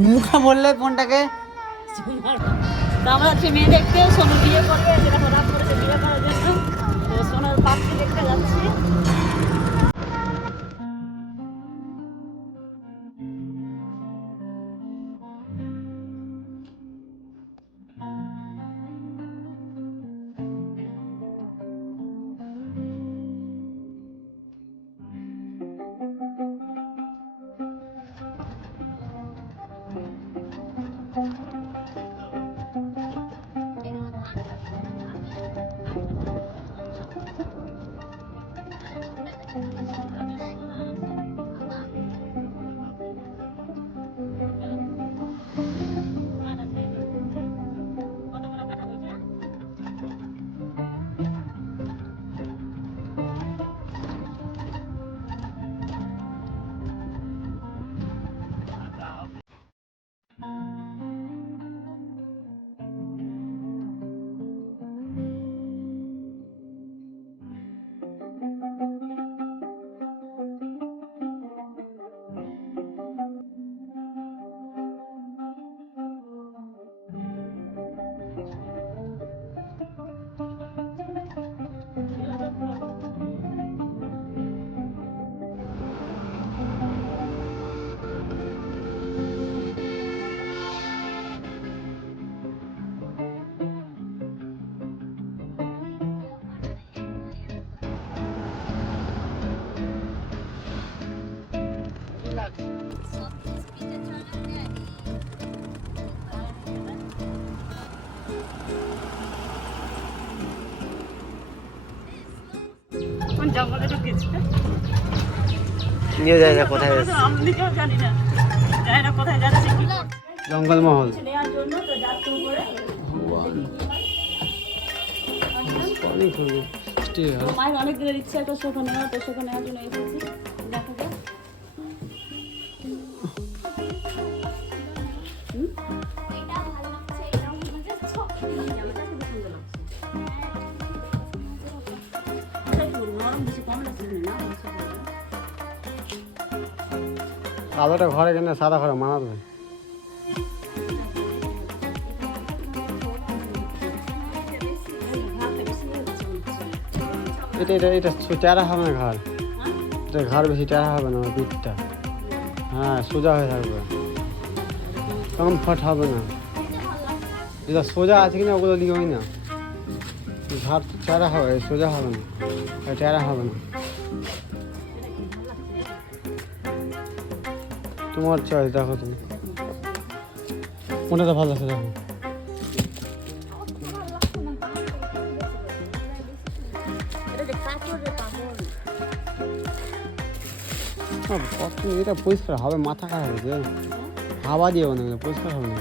মুখে বললে ফোনটাকে। আমরা হচ্ছে মেয়ে দেখতে, সোনু বিয়ে করবে, যেটা রাত করেছে বিয়ে করার জন্য। তো সোনার পাত্রী দেখতে যাচ্ছি। জঙ্গলে ঢুকেছে, নিয়ে যায় না কোথায় যাচ্ছে, আমি নিজেও জানি না, জানি না কোথায় যাচ্ছে। জঙ্গলমহল। নেওয়ার জন্য তো যাচ্ছে উপরে। মায়ের অনেক দিনের ইচ্ছা একটা সোফা নেওয়া, তো সোফা নেওয়ার জন্য এসেছি। দেখা যাক। আলোটা ঘরে কিনে সাদা ঘরে মানাবে। এটা এটা এটা টেরা হবে না ঘর, এটা ঘর বেশি টেরা হবে না, পিঠটা হ্যাঁ সোজা হয়ে থাকবে, কমফর্ট হবে না। যেটা সোজা আছে কিনা ওগুলো দিকে হয় না, ঘর টেরা হবে, সোজা হবে না, টেরা হবে না। তোমার চয়েস, দেখো তুমি কোনটা ভালো লাগছে দেখো। এটা পরিষ্কার হবে, মাথা খারাপ হয়েছে, হাওয়া দিয়ে না পরিষ্কার হবে না।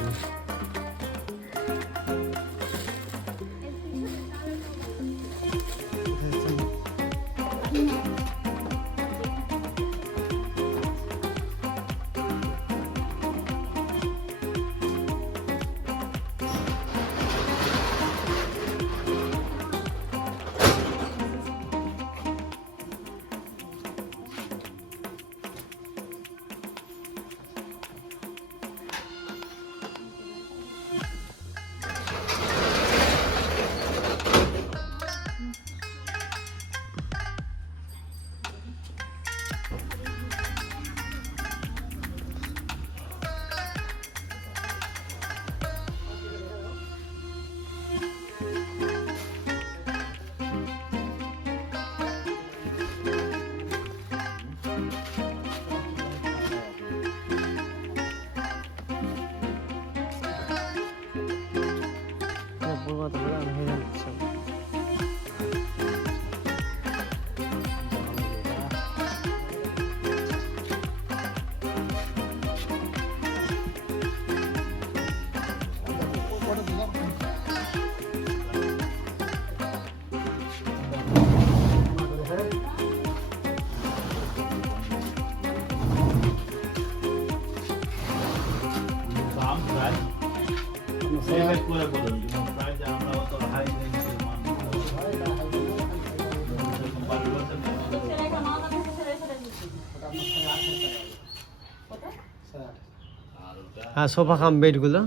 হ্যাঁ সোফা কাম বেডগুলো।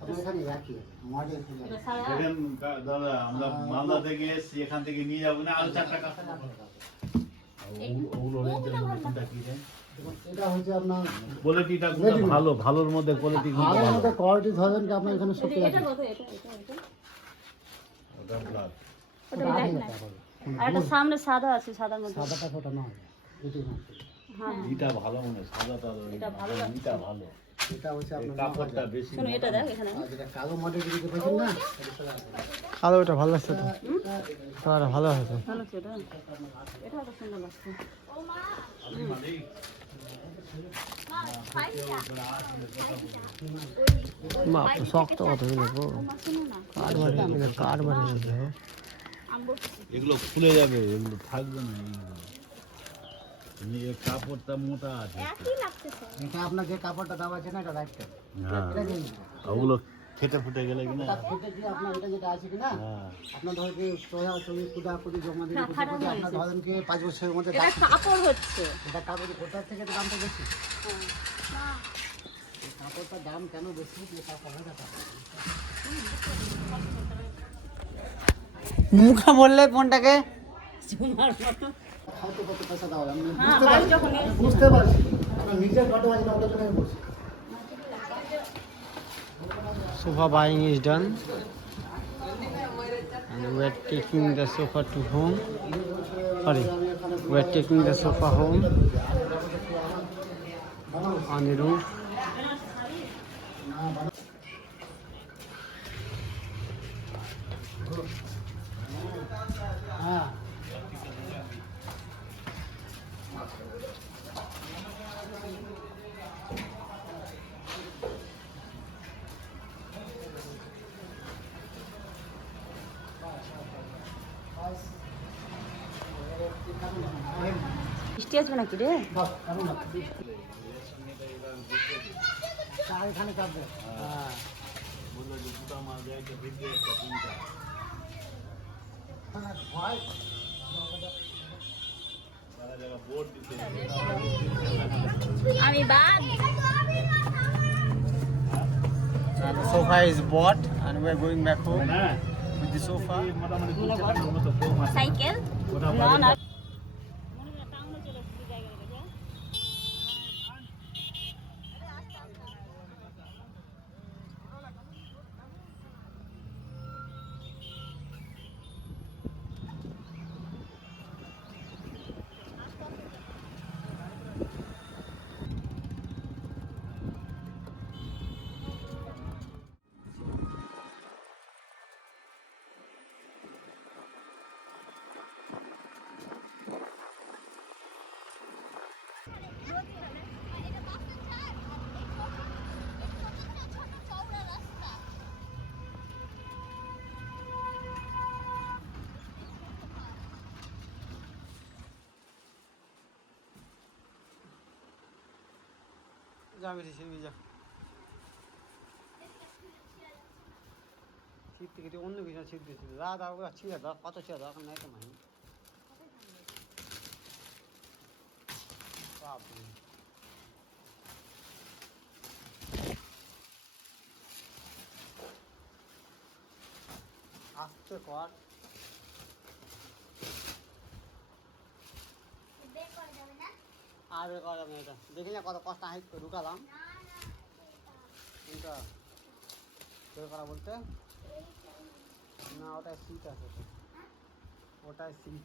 আপনার এখানে রাখি মডেল খুলে এটা সারা দেখেন দাদা, আমরা মালদা থেকে এসছি, এখান থেকে নিয়ে যাবো না, আরো 4 টাকা। ওগুলো কোনটা কি রে? এটা হচ্ছে আপনার কোয়ালিটিটা কোনটা ভালো, ভালোর মধ্যে কোয়ালিটি কোনটা ভালো ভালো? মতো কোয়ালিটি ধরেন কি আপনার এখানে সত্যি এটা আছে কত এটা ওটা ব্ল্যাক। ওটা ব্ল্যাক না আর একটা সামনে সাদা আছে সাদার মধ্যে সাদাটা ফোটা না এটি না হ্যাঁ এটা ভালো মনে হয়, সাদাটা এটা ভালো লাগছে। এটা ভালো। এটা হচ্ছে এই আপনার কাপড়টা বেশি শোনো এটা দেখ এখানে আর যেটা কালো মডেল যদি দেখেন না কালো ওটা ভালো লাগছে তো, কালারটা ভালো হয়েছে। ভালো ছিল এটা তো সুন্দর লাগছে বাপ শক্ত কত দেখো, কার বাড়ি কার বাড়ি হয়েছে। এগুলো খুলে যাবে, এগুলো থাকবে না এইগুলো। এই কাপড়টা মোটা আছে। এটা আপনার যে কাপড়টা দেওয়া আছে না এটা রাখতে হ্যাঁ, ওগুলো খেটে ফুটে গেলে কিনা। খেতে কি আপনার এটা যেটা আছে কি না হ্যাঁ, আপনার ধরেন কি সোজা ছবি কুদা কুদি জমা দিলে হ্যাঁ, ফাটানো আপনার হয়েছে। ধরেন কি 5 বছরের মধ্যে এটা কাপড় হচ্ছে এটা কাপড় কোথার থেকে তো দামটা বেশি এই কাপড়টার দাম কেন বেশি এটা কমে যাবে মুখা বললে ফোনটাকে খাওয়াতে কত পয়সা দেওয়া আমি হ্যাঁ বুঝতে বাড়ি পারছি যখন আমি বুঝতে পারছি আপনার নিজের ঘটে আছে না ওটার জন্য আমি বলছি sofa buying is done and we are taking the sofa to home. Sorry, we are taking the sofa home on the roof. হ্যাঁ বৃষ্টি আসবে নাকি রে বাস কারণ না চার এখানে কাটবে হ্যাঁ বললো যে দুটো মাল দেয়, একটা ভিড় একটা তিনটা। ভয় তারা যারা বোর্ড দিতে আমি বাদ And the sofa is bought and we are going back home না, with the sofa. মোটামুটি 2 টাকার মতো কম আছে। সাইকেল ওটা না বাড়ি- না যা বেশি সিঁড়ি যা, শীত থেকে তুই অন্য কিছু শীত দিয়েছিল রাত আগে ছিল দাও কত ছিল দাও এখন নাই তো মাহি বাপরে আস্তে কর আর বের করা যাবে না এটা দেখি না কত কষ্ট হাইট করে ঢুকালাম এটা বের করা বলতে না ওটায় সিট আছে তো ওটায় সিট